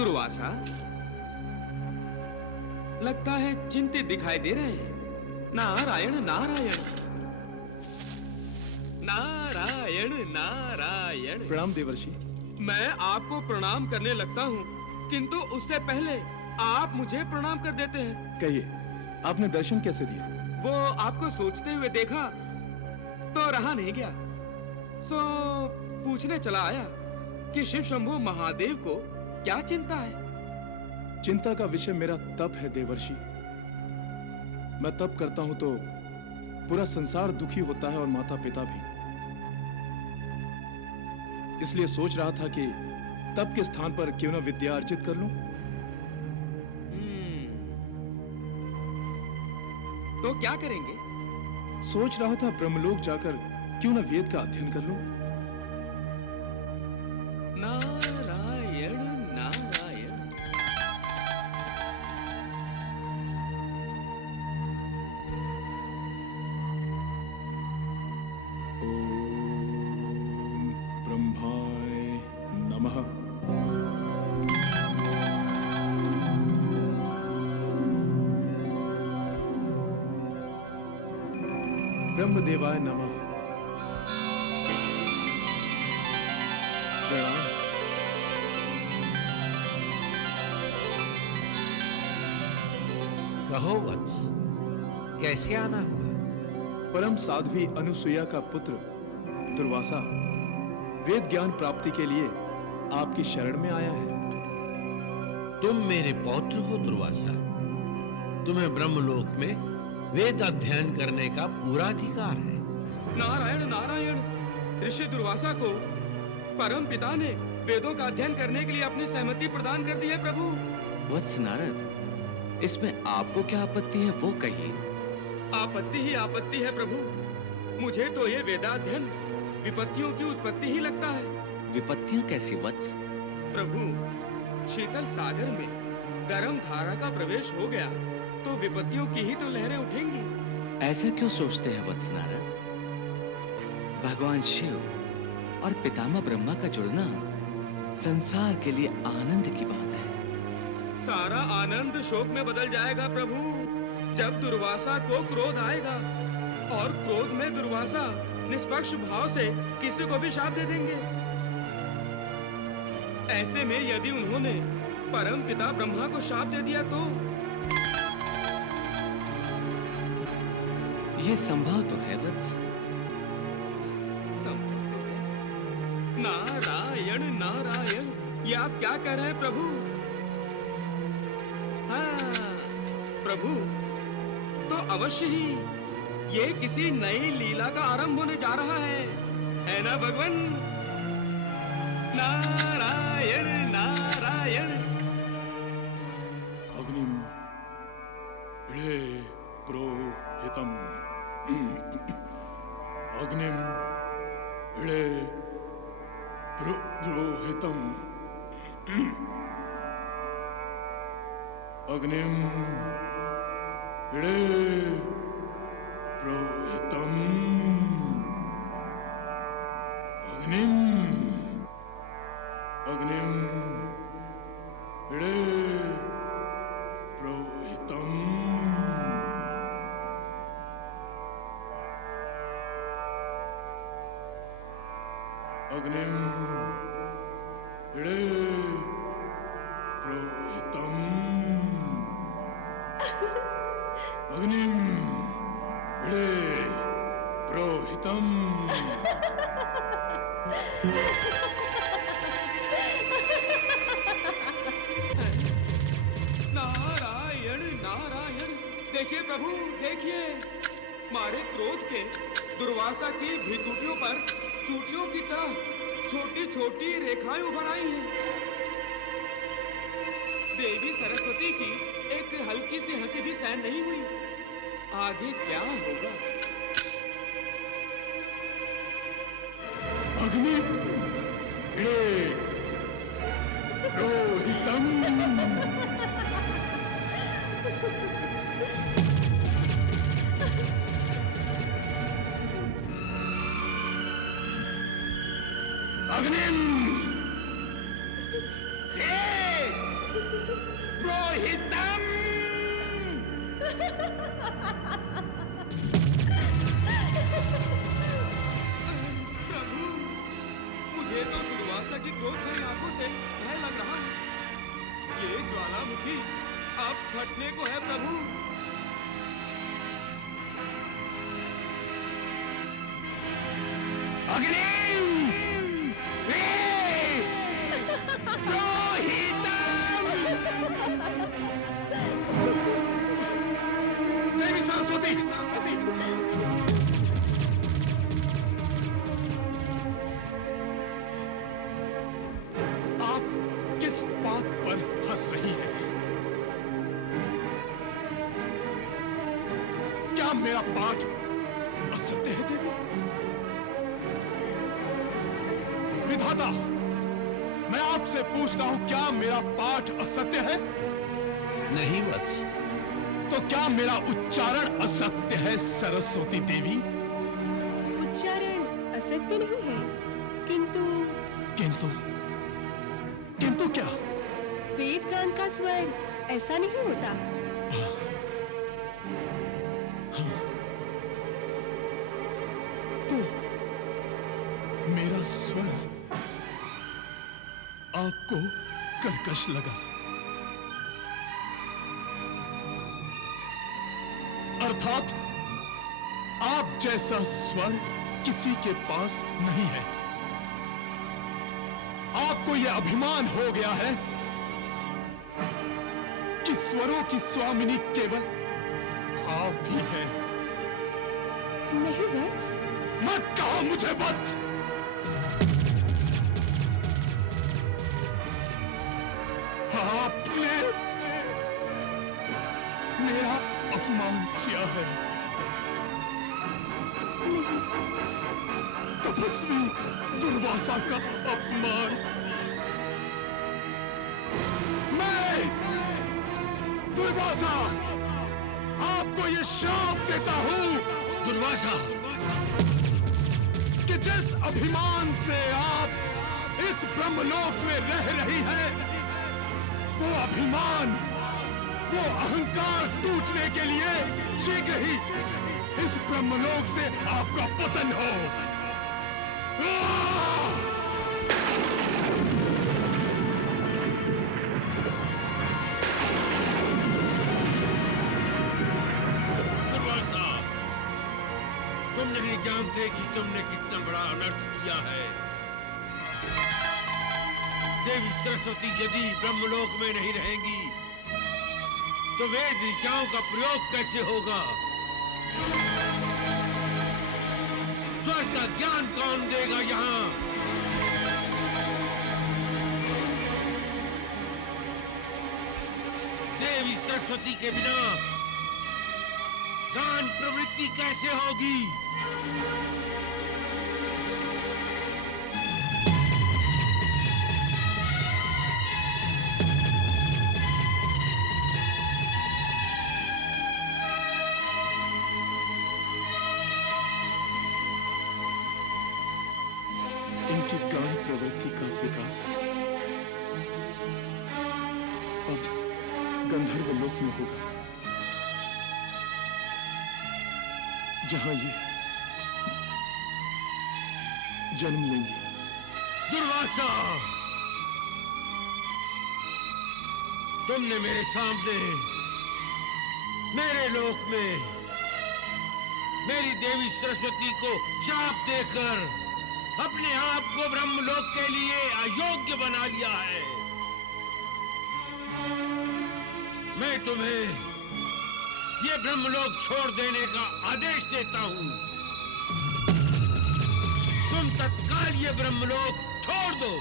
दुर्वासा, लगता है चिंतित दिखाई दे रहे हैं। नारायण नारायण नारायण नारायण। प्रणाम देवर्षि। मैं आपको प्रणाम करने लगता हूँ, किंतु उससे पहले आप मुझे प्रणाम कर देते हैं। कहिए, आपने दर्शन कैसे दिया? वो आपको सोचते हुए देखा तो रहा नहीं गया, सो पूछने चला आया कि शिव शंभु महादेव को क्या चिंता है। चिंता का विषय मेरा तप है देवर्षि। मैं तप करता हूं तो पूरा संसार दुखी होता है और माता पिता भी। इसलिए सोच रहा था कि तप के स्थान पर क्यों ना विद्या अर्जित कर लूं। तो क्या करेंगे? सोच रहा था ब्रह्मलोक जाकर क्यों ना वेद का अध्ययन कर लूं। नारायण नारायण। ओम ब्रह्माय नमः। ब्रह्मदेवाय नमः। प्रणाम। कहो वत्स, कैसे आना हुआ? परम साध्वी अनुसुईया का पुत्र दुर्वासा वेद ज्ञान प्राप्ति के लिए आपकी शरण में आया है। तुम मेरे पौत्र हो दुर्वासा। तुम्हें ब्रह्मलोक में वेद अध्ययन करने का पूरा अधिकार है। नारायण नारायण। ऋषि दुर्वासा को परम पिता ने वेदों का अध्ययन करने के लिए अपनी सहमति प्रदान कर दी है प्रभु। वत्स नारद, इसमें आपको क्या आपत्ति है वो कहिए। आपत्ति ही आपत्ति है प्रभु। मुझे तो ये वेदाध्ययन विपत्तियों की उत्पत्ति ही लगता है। विपत्तियां कैसी वत्स? प्रभु, शीतल सागर में गर्म धारा का प्रवेश हो गया तो विपत्तियों की ही तो लहरें उठेंगी। ऐसा क्यों सोचते हैं वत्स नारद? भगवान शिव और पितामह ब्रह्मा का जुड़ना संसार के लिए आनंद की बात है। सारा आनंद शोक में बदल जाएगा प्रभु, जब दुर्वासा को क्रोध आएगा, और क्रोध में दुर्वासा निष्पक्ष भाव से किसी को भी शाप दे देंगे। ऐसे में यदि उन्होंने परम पिता ब्रह्मा को शाप दे दिया तो ये संभव तो है वत्स। संभव तो है। नारायण नारायण। ये आप क्या कह रहे हैं प्रभु? हाँ प्रभु, तो अवश्य ही ये किसी नई लीला का आरंभ होने जा रहा है ना भगवान? नारायण नारायण। अग्निम इळे प्रोहितम। अग्निम इळे प्रोहितम। अग्निम इळे प्रोहितम। अग्निम अग्निम इळे प्रोहितम। अग्निम इळे प्रोहितम। अग्निम इळे प्रोहितम। नारायण नारायण। देखिए प्रभु, देखिए, मारे क्रोध के दुर्वासा की भृकुटियों पर चूटियों की तरह छोटी छोटी रेखाएं उभर आई हैं। देवी सरस्वती की एक हल्की सी हंसी भी सहन नहीं हुई। आगे क्या होगा? अग्नि इळे प्रोहितम। अग्निम प्रभु, मुझे तो दुर्वासा की क्रोध भरी आंखों से भय लग रहा है। ये ज्वालामुखी अब फटने को है प्रभु। देवी सरस्वती, आप किस बात पर हंस रही हैं? क्या मेरा पाठ असत्य है देवी? विधाता, मैं आपसे पूछता हूं, क्या मेरा पाठ असत्य है? नहीं वत्स, तो क्या मेरा उच्चारण असत्य है सरस्वती देवी? उच्चारण असत्य नहीं है, किंतु किंतु किंतु क्या? वेद गान का स्वर ऐसा नहीं होता। तो मेरा स्वर आपको कर्कश लगा, अर्थात आप जैसा स्वर किसी के पास नहीं है। आपको यह अभिमान हो गया है कि स्वरों की स्वामिनी केवल आप ही हैं। नहीं वत्स, मत कहो मुझे वत्स। आपने मेरा अपमान किया है। तपस्वी दुर्वासा का अपमान। मैं दुर्वासा आपको ये श्राप देता हूं, दुर्वासा, कि जिस अभिमान से आप इस ब्रह्मलोक में रह रही है, वो अभिमान, वो अहंकार टूटने के लिए शीघ्र ही इस ब्रह्मलोक से आपका पतन हो। दुर्वासा, तुम नहीं जानते कि तुमने कितना बड़ा अनर्थ किया है। देवी सरस्वती यदि ब्रह्मलोक में नहीं रहेंगी तो वेद ऋषियों का प्रयोग कैसे होगा? स्वर का ज्ञान कौन देगा यहाँ? देवी सरस्वती के बिना दान प्रवृत्ति कैसे होगी? इनकी ज्ञान प्रवृत्ति का विकास अब गंधर्व लोक में होगा, जहां ये जन्म लेंगे। दुर्वासा, तुमने मेरे सामने मेरे लोक में मेरी देवी सरस्वती को शाप देकर अपने आप को ब्रह्मलोक के लिए अयोग्य बना लिया है। मैं तुम्हें ये ब्रह्मलोक छोड़ देने का आदेश देता हूं। तुम तत्काल ये ब्रह्मलोक छोड़ दो।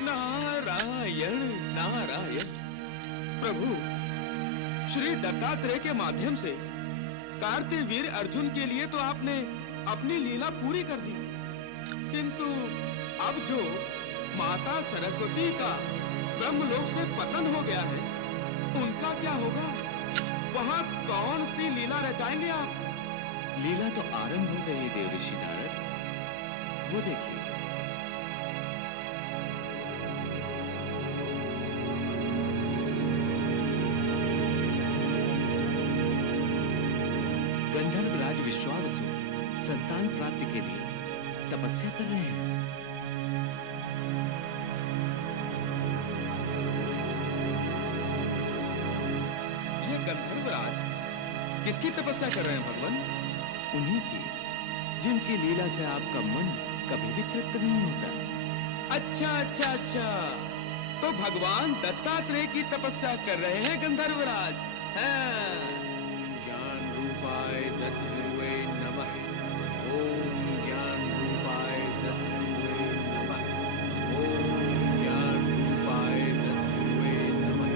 नारायण नारायण। प्रभु, श्री दत्तात्रेय के माध्यम से कार्तवीर्य अर्जुन के लिए तो आपने अपनी लीला पूरी कर दी, किंतु अब जो माता सरस्वती का ब्रह्मलोक से पतन हो गया है, उनका क्या होगा? वहां कौन सी लीला रचाएंगे आप? लीला तो आरंभ हो गई है देवऋषि नारद, वो देखिए। गंधर्वराज विश्वावसु संतान प्राप्ति के लिए तपस्या कर रहे हैं। ये गंधर्वराज किसकी तपस्या कर रहे हैं भगवान? उन्हीं की, जिनकी लीला से आपका मन कभी भी तृप्त नहीं होता। अच्छा अच्छा अच्छा, तो भगवान दत्तात्रेय की तपस्या कर रहे हैं गंधर्वराज। हाँ। ज्ञान रूपाय दत्तगुरुवे नमः। ओम ज्ञान रूपाय दत्तगुरुवे नमः। ओम ज्ञान रूपाय दत्तगुरुवे नमः।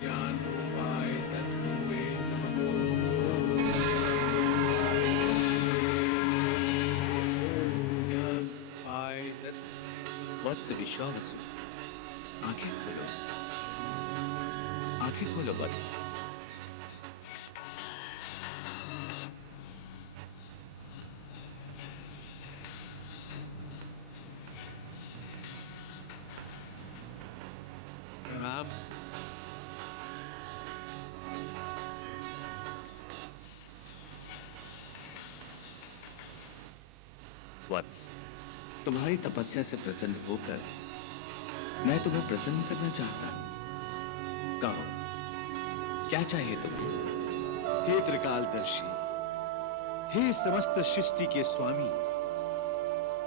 ज्ञान रूपाय दत्तगुरुवे नमः। वत्स विश्वावसु, आंखें खोलो, आंखें खोलो वत्स। प्रणाम। वत्स, तुम्हारी तपस्या से प्रसन्न होकर मैं तुम्हें प्रसन्न करना चाहता हूं। कहो, क्या चाहिए तुम्हें? हे त्रिकालदर्शी, हे समस्त सृष्टि के स्वामी,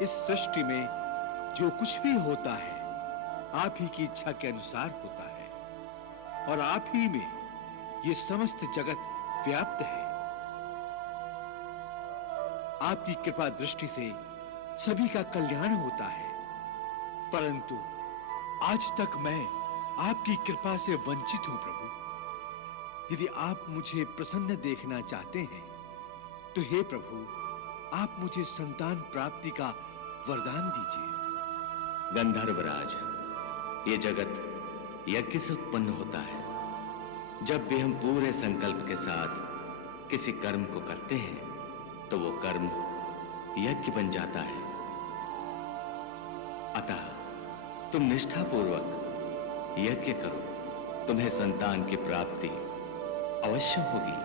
इस सृष्टि में जो कुछ भी होता है आप ही की इच्छा के अनुसार होता है और आप ही में ये समस्त जगत व्याप्त है। आपकी कृपा दृष्टि से सभी का कल्याण होता है, परंतु आज तक मैं आपकी कृपा से वंचित हूं प्रभु। यदि आप मुझे प्रसन्न देखना चाहते हैं तो हे प्रभु, आप मुझे संतान प्राप्ति का वरदान दीजिए। गंधर्वराज, ये जगत यज्ञ से उत्पन्न होता है। जब भी हम पूरे संकल्प के साथ किसी कर्म को करते हैं तो वो कर्म यज्ञ बन जाता है। अतः तुम निष्ठापूर्वक यज्ञ करो, तुम्हें संतान की प्राप्ति अवश्य होगी।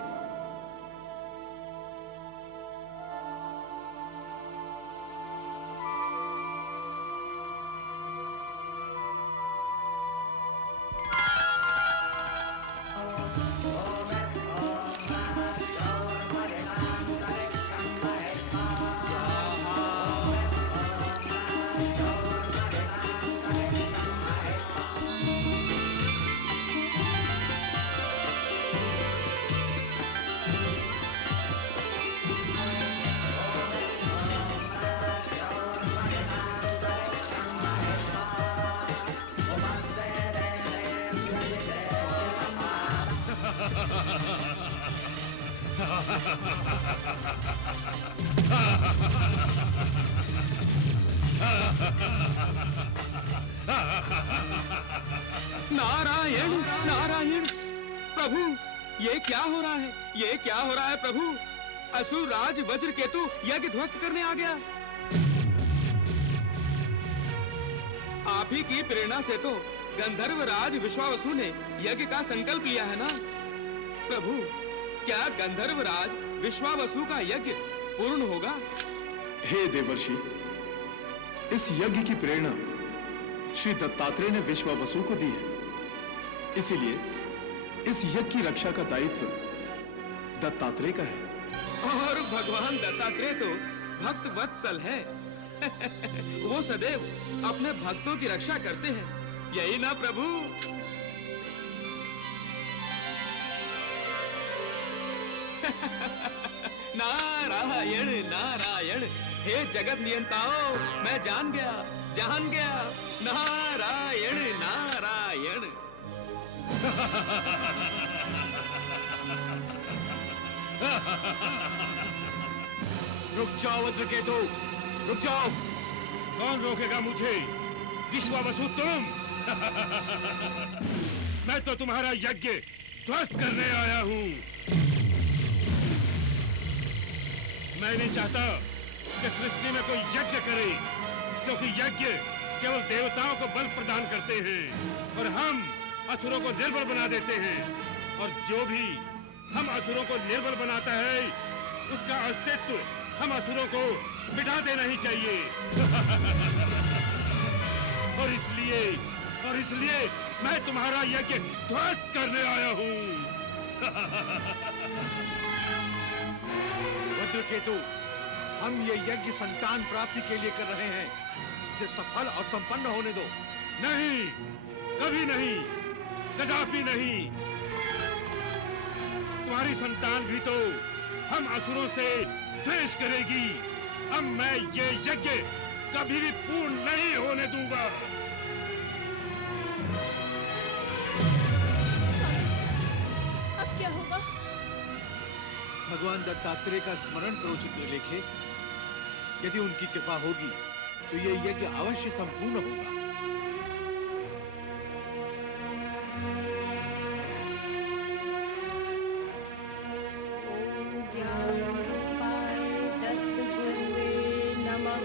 नारायण नारायण, प्रभु ये क्या हो रहा है? ये क्या हो रहा है प्रभु? असुर राज वज्रकेतु यज्ञ ध्वस्त करने आ गया। आप ही की प्रेरणा से तो गंधर्वराज विश्वावसु ने यज्ञ का संकल्प लिया है ना प्रभु? क्या गंधर्वराज विश्वावसु का यज्ञ पूर्ण होगा? हे देवर्षि, इस यज्ञ की प्रेरणा श्री दत्तात्रेय ने विश्वावसु को दी है, इसीलिए इस यज्ञ की रक्षा का दायित्व दत्तात्रेय का है। और भगवान दत्तात्रेय तो भक्त वत्सल है। वो सदैव अपने भक्तों की रक्षा करते हैं, यही ना प्रभु? नारायण नारायण, हे जगत नियंताओ, मैं जान गया जान गया। नारायण नारायण। रुक जाओ वज्रकेतु, रुक जाओ। कौन रोकेगा मुझे? विश्वावसु तुम? मैं तो तुम्हारा यज्ञ ध्वस्त करने आया हूं। मैं नहीं चाहता कि सृष्टि में कोई यज्ञ करे, क्योंकि यज्ञ केवल देवताओं को बल प्रदान करते हैं और हम असुरों को निर्बल बना देते हैं। और जो भी हम असुरों को निर्बल बनाता है, उसका अस्तित्व हम असुरों को मिटा देना ही चाहिए। और इसलिए मैं तुम्हारा यज्ञ ध्वस्त करने आया हूं। वज्रकेतु, हम ये यज्ञ संतान प्राप्ति के लिए कर रहे हैं। इसे सफल और संपन्न होने दो। नहीं, कभी नहीं, कदापि नहीं। तुम्हारी संतान भी तो हम असुरों से द्वेष करेगी। अब मैं ये यज्ञ कभी भी पूर्ण नहीं होने दूंगा। अब क्या होगा? भगवान दत्तात्रेय का स्मरण करो चित्रलेखे। यदि उनकी कृपा होगी तो ये यज्ञ अवश्य संपूर्ण होगा। ओम ज्ञान रूपाय दत्त गुरुवे नमः।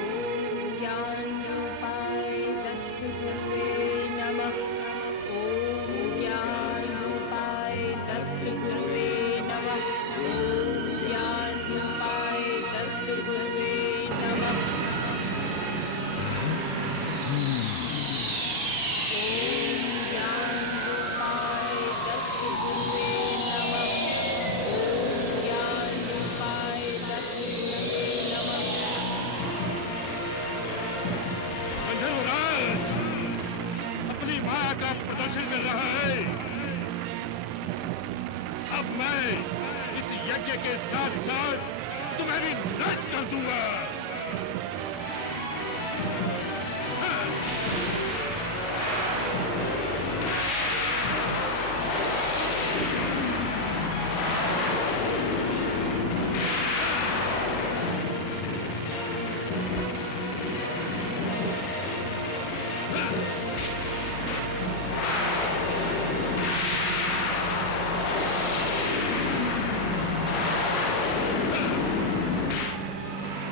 ओम ज्ञान रूपाय दत्त गुरुवे नमः। ओम ज्ञान रूपाय दत्त गुरुवे नमः। ओम ज्ञान रूपाय दत्त गुरुवे नमः। गंधर्वराज अपनी माया का प्रदर्शन कर रहा है। अब मैं इस यज्ञ के साथ साथ तुम्हें भी नष्ट कर दूंगा।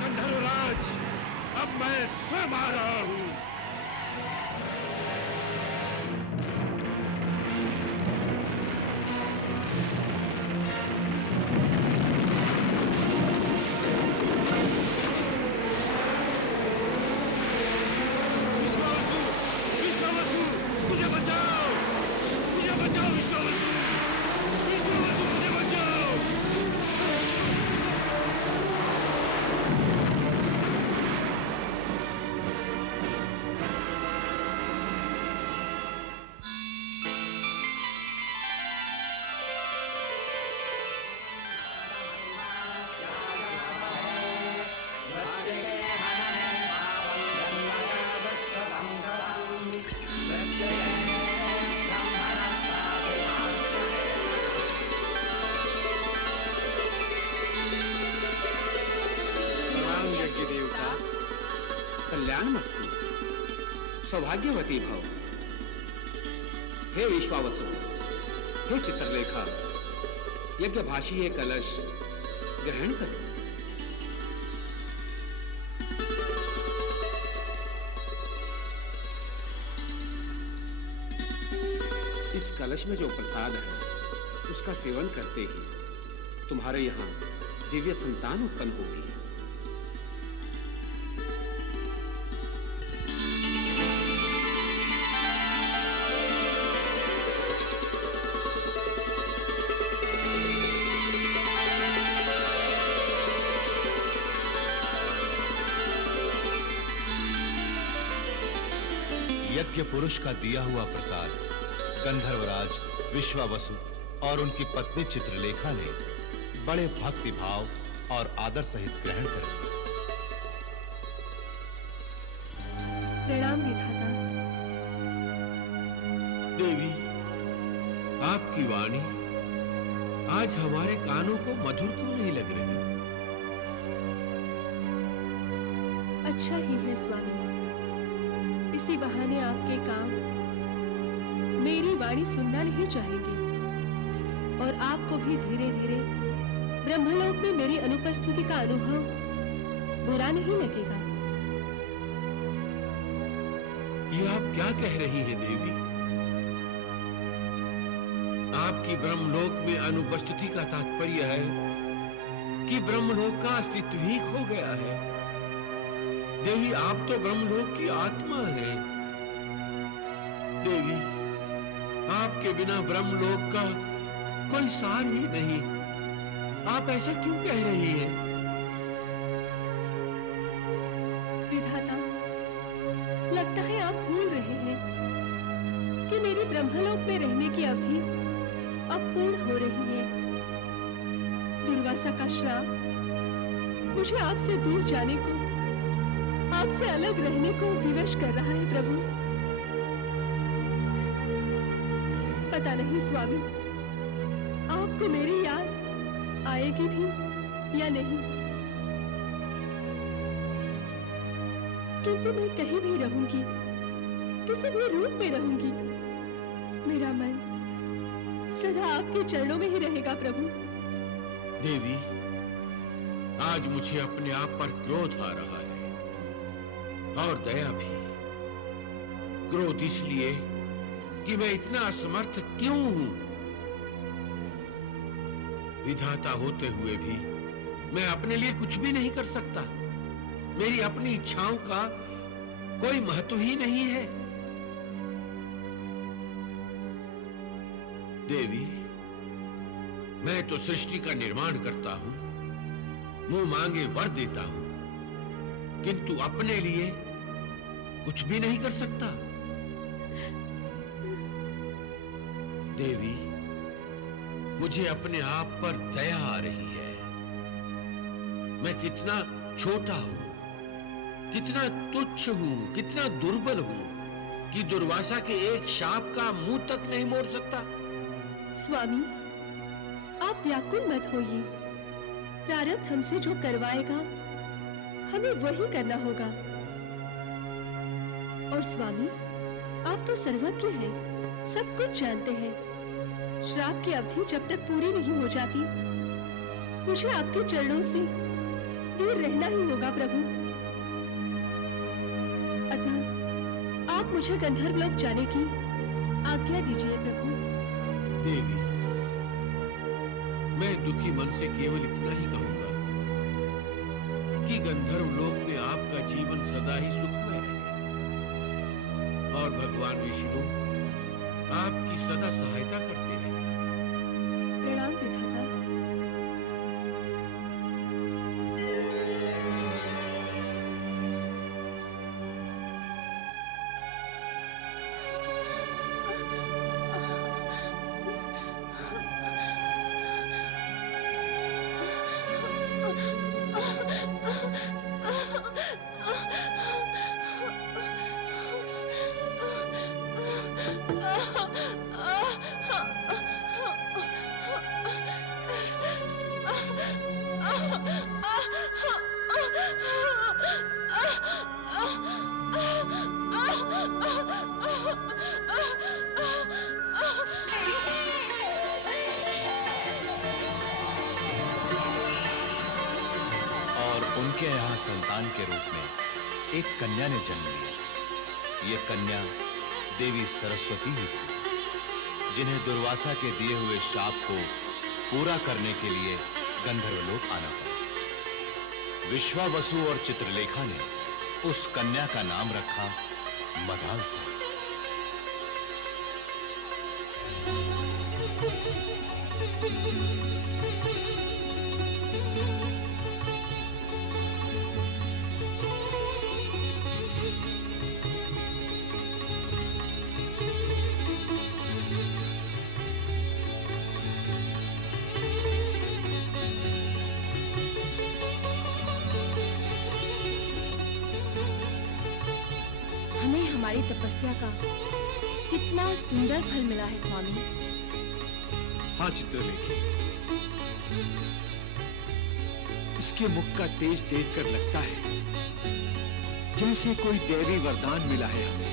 गंधर्वराज, अब मैं स्वयं आ रहा हूं। विश्वावसु, विश्वावसु, मुझे बचाओ, विश्वावसु, विश्वावसु, मुझे बचाओ। प्रणाम यज्ञ देवता, कल्याणमस्तु, सौभाग्यवती भव। हे विश्वावसु, हे चित्रलेखा, यज्ञभाषी ये कलश ग्रहण करो। इस कलश में जो प्रसाद है, उसका सेवन करते ही तुम्हारे यहाँ दिव्य संतान उत्पन्न होगी। यज्ञ पुरुष का दिया हुआ प्रसाद गंधर्वराज विश्वावसु और उनकी पत्नी चित्रलेखा ने बड़े भक्ति भाव और आदर सहित ग्रहण कर। प्रणाम विधाता। देवी, आपकी वाणी आज हमारे कानों को मधुर क्यों नहीं लग रही? अच्छा ही है स्वामी, इसी बहाने आपके काम मेरी वाणी सुनना नहीं चाहेंगे और आपको भी धीरे धीरे ब्रह्मलोक में मेरी अनुपस्थिति का अनुभव बुरा नहीं लगेगा। ये आप क्या कह रही हैं देवी? आपकी ब्रह्मलोक में अनुपस्थिति का तात्पर्य है कि ब्रह्मलोक का अस्तित्व ही खो गया है। देवी, आप तो ब्रह्मलोक की आत्मा है। देवी, आपके बिना ब्रह्मलोक का कोई सार ही नहीं। आप ऐसा क्यों कह रही हैं? विधाता, लगता है आप भूल रहे हैं कि मेरी ब्रह्मलोक में रहने की अवधि अब पूर्ण हो रही है। दुर्वासा का श्राप मुझे आपसे दूर जाने को, आपसे अलग रहने को विवश कर रहा है प्रभु। पता नहीं स्वामी, आपको मेरी याद आएगी भी या नहीं, किंतु मैं कहीं भी रहूंगी, किसी भी रूप में रहूंगी, मेरा मन सदा आपके चरणों में ही रहेगा प्रभु। देवी, आज मुझे अपने आप पर क्रोध आ रहा है और दया भी। क्रोध इसलिए कि मैं इतना असमर्थ क्यों हूं? विधाता होते हुए भी मैं अपने लिए कुछ भी नहीं कर सकता। मेरी अपनी इच्छाओं का कोई महत्व ही नहीं है। देवी, मैं तो सृष्टि का निर्माण करता हूं, मुंह मांगे वर देता हूं, किंतु अपने लिए कुछ भी नहीं कर सकता। देवी, मुझे अपने आप पर दया आ रही है। मैं कितना छोटा हूं, कितना तुच्छ हूं, कितना दुर्बल हूं कि दुर्वासा के एक शाप का मुंह तक नहीं मोड़ सकता। स्वामी, आप व्याकुल मत होइए। प्रारब्ध हमसे जो करवाएगा हमें वही करना होगा। और स्वामी, आप तो सर्वज्ञ हैं, सब कुछ जानते हैं। श्राप की अवधि जब तक पूरी नहीं हो जाती, मुझे आपके चरणों से दूर रहना ही होगा प्रभु। अतः आप मुझे गंधर्वलोक जाने की आज्ञा दीजिए प्रभु। देवी, मैं दुखी मन से केवल इतना ही कहूंगा कि गंधर्वलोक में आपका जीवन सदा ही सुखमय रहे और भगवान विष्णु आपकी सदा सहायता करते रहे। प्रणाम विधाता। उनके यहाँ संतान के रूप में एक कन्या ने जन्म लिया। ये कन्या देवी सरस्वती ही थी, जिन्हें दुर्वासा के दिए हुए शाप को पूरा करने के लिए गंधर्वलोक आना पड़ा। विश्वावसु और चित्रलेखा ने उस कन्या का नाम रखा मदालसा। हमारी तपस्या का कितना सुंदर फल मिला है स्वामी। हाँ चित्रलेखी, इसके मुख का तेज देखकर लगता है जैसे कोई दैवी वरदान मिला है हमें,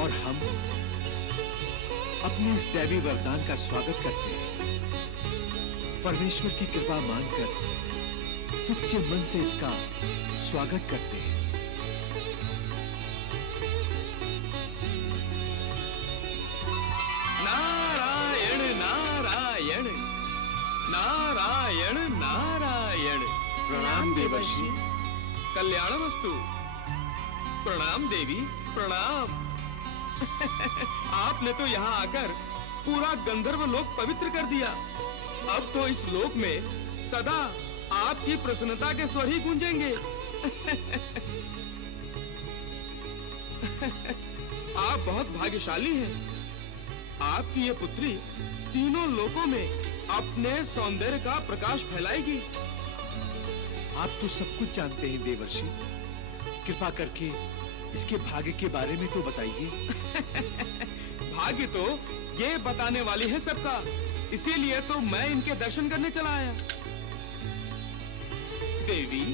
और हम अपने इस दैवी वरदान का स्वागत करते हैं। परमेश्वर की कृपा मानकर सच्चे मन से इसका स्वागत करते हैं। नारायण नारायण नारायण नारायण। प्रणाम देवर्षि। कल्याणमस्तु। प्रणाम देवी, प्रणाम। आपने तो यहाँ आकर पूरा गंधर्व लोक पवित्र कर दिया। अब तो इस लोक में सदा आपकी प्रसन्नता के स्वर ही गूंजेंगे। आप बहुत भाग्यशाली हैं। आपकी ये पुत्री तीनों लोकों में अपने सौंदर्य का प्रकाश फैलाएगी। आप तो सब कुछ जानते हैं देवर्षि, कृपा करके इसके भाग्य के बारे में तो बताइए। भाग्य तो ये बताने वाली है सबका, इसीलिए तो मैं इनके दर्शन करने चला आया। देवी,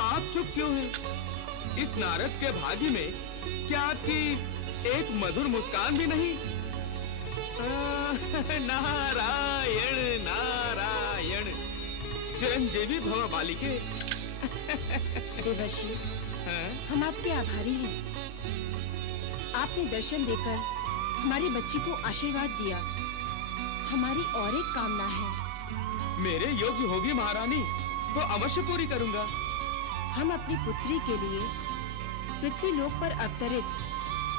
आप चुप क्यों हैं? इस नारद के भाग्य में क्या आपकी एक मधुर मुस्कान भी नहीं? नारायण नारायण। चिरंजीवी भव बालिके। देवर्षि, हम आपके आभारी हैं। आपने दर्शन देकर हमारी बच्ची को आशीर्वाद दिया। हमारी और एक कामना है। मेरे योग्य होगी महारानी तो अवश्य पूरी करूंगा। हम अपनी पुत्री के लिए पृथ्वी लोक पर अवतरित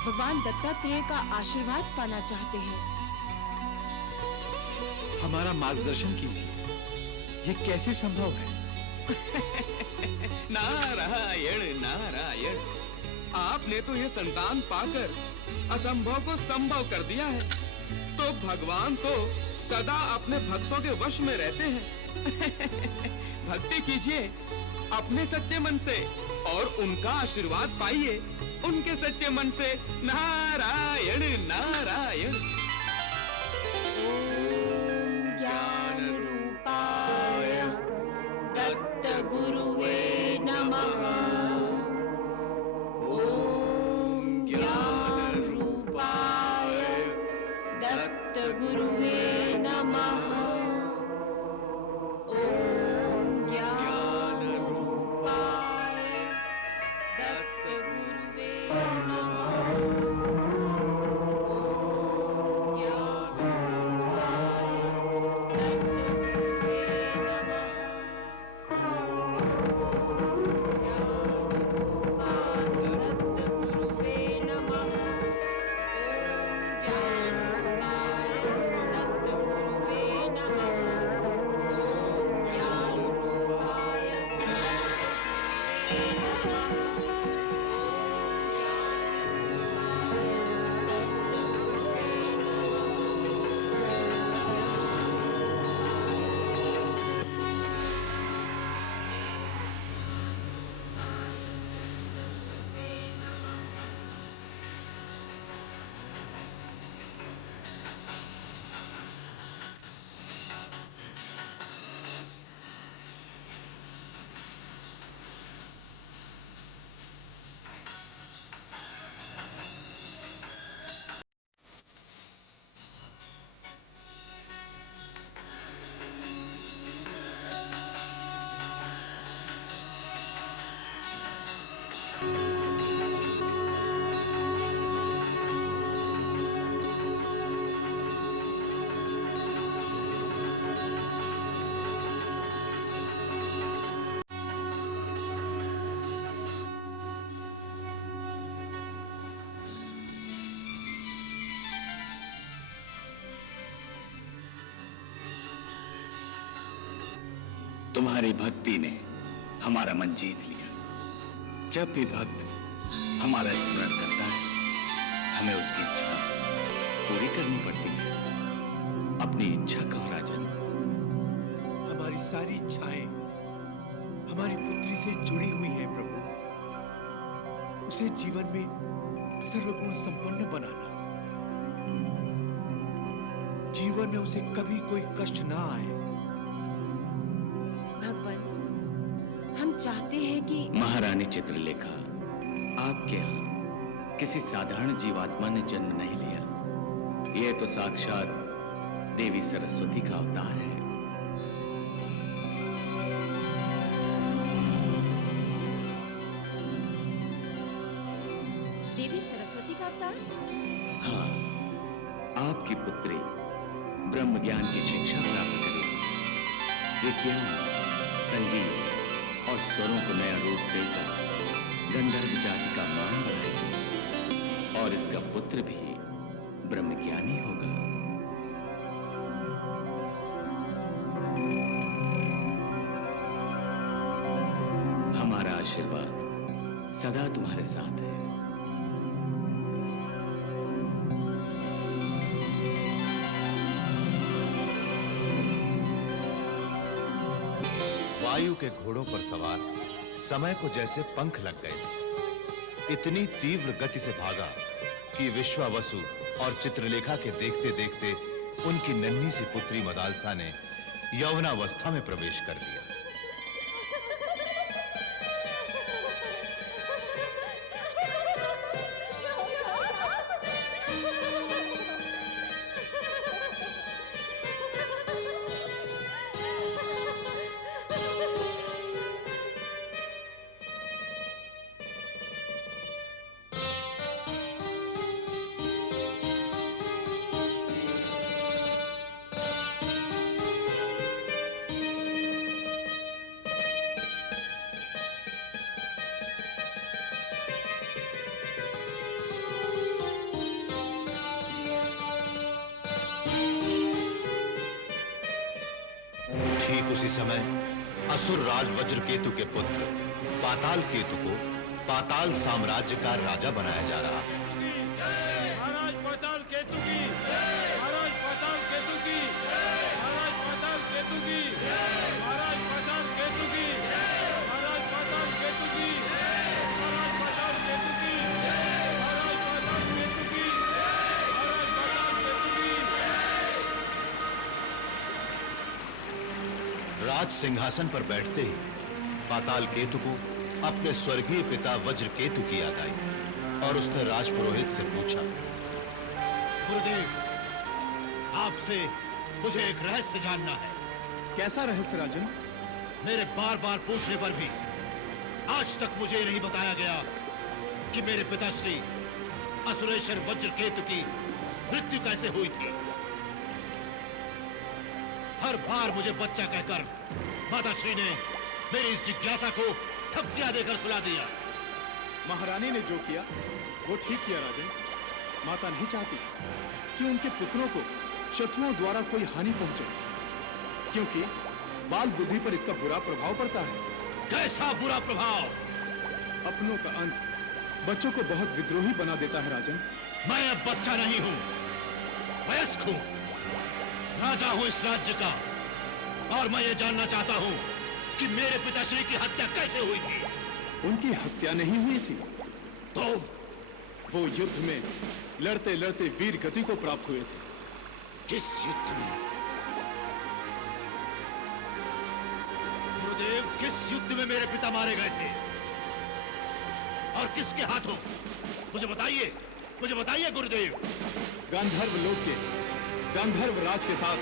भगवान दत्तात्रेय का आशीर्वाद पाना चाहते हैं। हमारा मार्गदर्शन कीजिए, ये कैसे संभव है? नारायण नारायण। आपने तो ये संतान पाकर असंभव को संभव कर दिया है। तो भगवान तो सदा अपने भक्तों के वश में रहते हैं। भक्ति कीजिए अपने सच्चे मन से और उनका आशीर्वाद पाइए उनके सच्चे मन से। नारायण नारायण। ज्ञान रूपाय दत्त गुरुवे नमः। ओम ज्ञान रूपाय दत्त गुरुवे नमः। ओम ज्ञान रूपाय दत्त गुरुवे नमः। ओम ज्ञान तुम्हारी भक्ति ने हमारा मन जीत लिया। जब भी भक्त हमारा स्मरण करता है, हमें उसकी इच्छा पूरी करनी पड़ती है। अपनी इच्छा कहो राजन। हमारी सारी इच्छाएं हमारी पुत्री से जुड़ी हुई हैं प्रभु। उसे जीवन में सर्वगुण संपन्न बनाना, जीवन जीवन में उसे कभी कोई कष्ट ना आए। भगवान, हम चाहते हैं कि महारानी चित्रलेखा, आपके यहाँ किसी साधारण जीवात्मा ने जन्म नहीं लिया। यह तो साक्षात देवी सरस्वती का अवतार है। देवी सरस्वती का अवतार? हाँ, आपकी पुत्री ब्रह्म ज्ञान की शिक्षा प्राप्त करेगी, विज्ञान, संगीत और स्वरों को नया रूप देकर गंधर्व जाति का मान बढ़ाएगी और इसका पुत्र भी ब्रह्मज्ञानी होगा। हमारा आशीर्वाद सदा तुम्हारे साथ है। वायु के घोड़ों पर सवार समय को जैसे पंख लग गए। इतनी तीव्र गति से भागा कि विश्वावसु और चित्रलेखा के देखते देखते उनकी नन्ही सी पुत्री मदालसा ने यौवनावस्था में प्रवेश कर लिया। ठीक उसी समय असुर राज वज्रकेतु के पुत्र पाताल केतु को पाताल साम्राज्य का राजा बनाया जा रहा था। महाराज पाताल केतु की, महाराज पाताल केतु की, महाराज पाताल केतु की, महाराज पाताल केतु की, महाराज पाताल केतु की, महाराज पाताल केतु की, महाराज पाताल केतु की, महाराज पाताल केतु की। राज सिंहासन पर बैठते ही पाताल केतु को अपने स्वर्गीय पिता वज्र केतु की याद आई और उसने राजपुरोहित से पूछा, गुरुदेव, आपसे मुझे एक रहस्य जानना है। कैसा रहस्य राजन? मेरे बार बार पूछने पर भी आज तक मुझे नहीं बताया गया कि मेरे पिताश्री असुरेश्वर वज्र केतु की मृत्यु कैसे हुई थी। हर बार मुझे बच्चा कहकर माताश्री ने मेरी इस जिज्ञासा को थपकियां देकर सुला दिया। महारानी ने जो किया वो ठीक किया राजन। माता नहीं चाहती कि उनके पुत्रों को शत्रुओं द्वारा कोई हानि पहुंचे, क्योंकि बाल बुद्धि पर इसका बुरा प्रभाव पड़ता है। कैसा बुरा प्रभाव? अपनों का अंत बच्चों को बहुत विद्रोही बना देता है राजन। मैं अब बच्चा नहीं हूं, वयस्क हूं, राजा हूं इस राज्य का, और मैं ये जानना चाहता हूं कि मेरे पिताश्री की हत्या कैसे हुई थी। उनकी हत्या नहीं हुई थी तो वो युद्ध में लड़ते लड़ते वीर गति को प्राप्त हुए थे। किस युद्ध में? गुरुदेव, किस युद्ध में मेरे पिता मारे गए थे और किसके हाथों? मुझे बताइए गुरुदेव। गांधर्व लोक के गांधर्व राज के साथ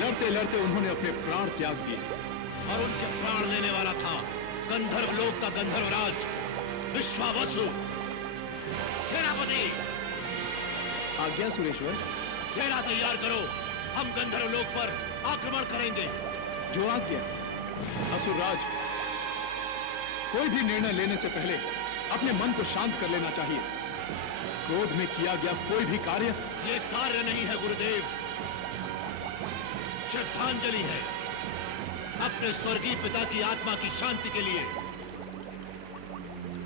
लड़ते लड़ते उन्होंने अपने प्राण त्याग दिए। और उनके प्राण लेने वाला था गंधर्व लोक का गंधर्व राज विश्वावसु। सेनापति, आज्ञा सुरेश्वर। सेना तैयार करो, हम गंधर्व लोक पर आक्रमण करेंगे। जो आज्ञा। असुरराज, कोई भी निर्णय लेने से पहले अपने मन को शांत कर लेना चाहिए। क्रोध में किया गया कोई भी कार्य ये कार्य नहीं है गुरुदेव, श्रद्धांजलि है अपने स्वर्गीय पिता की आत्मा की शांति के लिए।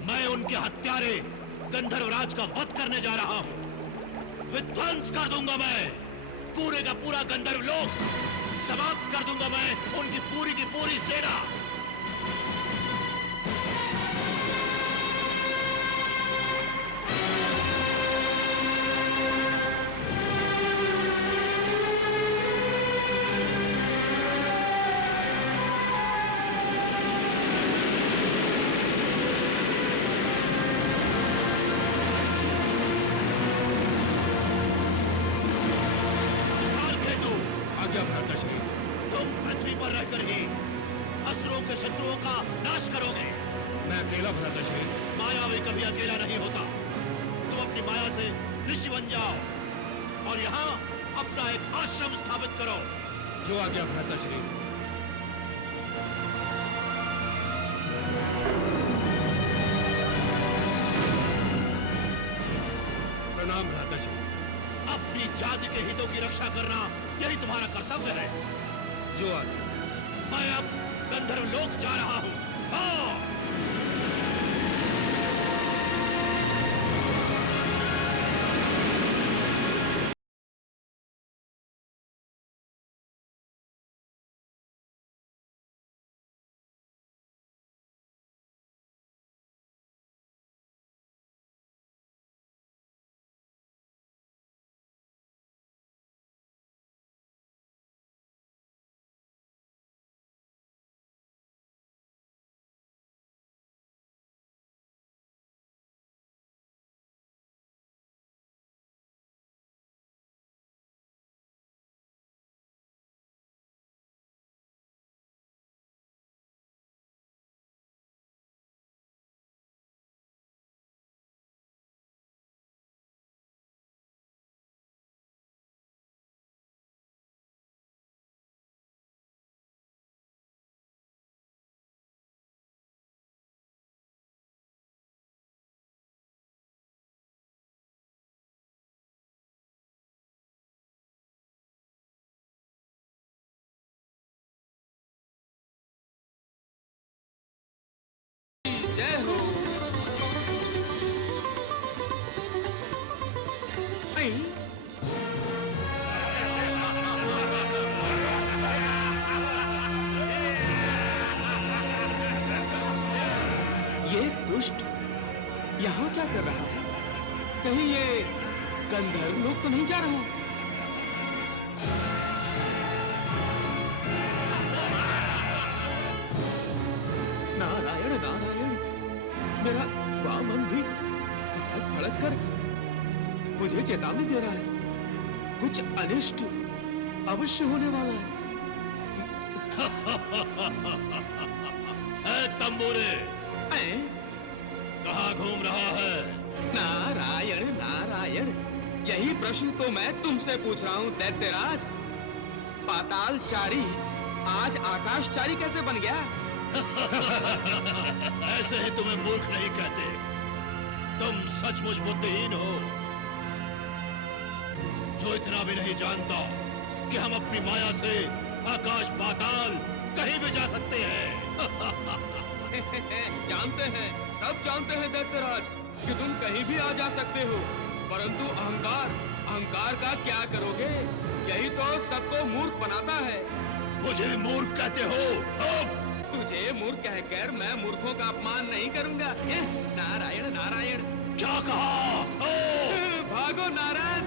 मैं उनके हत्यारे गंधर्वराज का वध करने जा रहा हूं। विध्वंस कर दूंगा मैं पूरे का पूरा गंधर्व लोक, समाप्त कर दूंगा मैं उनकी पूरी की पूरी सेना। अकेला भ्राताश्री? माया भी कभी अकेला नहीं होता। तुम अपनी माया से ऋषि बन जाओ और यहाँ अपना एक आश्रम स्थापित करो। जो आ गया भ्राताश्री। प्रणाम भ्राताश्री। अपनी जाति के हितों की रक्षा करना यही तुम्हारा कर्तव्य है। जो आ गया। मैं अब गंधर्व लोक जा रहा हूँ। हाँ। जय हो। ऐ, ये दुष्ट यहाँ क्या कर रहा है? कहीं ये गंधर्व लोग तो नहीं जा रहा? नारायण नारायण, मेरा वामन भी भड़क भड़क कर मुझे चेतावनी दे रहा है। कुछ अनिष्ट अवश्य होने वाला है। ए तंबूरे, ऐ, कहाँ घूम रहा है? नारायण नारायण, यही प्रश्न तो मैं तुमसे पूछ रहा हूँ दैत्यराज। पातालचारी आज आकाशचारी कैसे बन गया? ऐसे ही तुम्हें मूर्ख नहीं कहते। तुम सचमुच बुद्धिहीन हो, जो इतना भी नहीं जानता कि हम अपनी माया से आकाश पाताल कहीं भी जा सकते हैं। जानते हैं, सब जानते हैं दैत्यराज कि तुम कहीं भी आ जा सकते हो, परंतु अहंकार का क्या करोगे? यही तो सबको मूर्ख बनाता है। मुझे मूर्ख कहते हो? तुझे मूर्ख कहकर मैं मूर्खों का अपमान नहीं करूंगा। नारायण नारायण। क्या कहा? भागो नारद,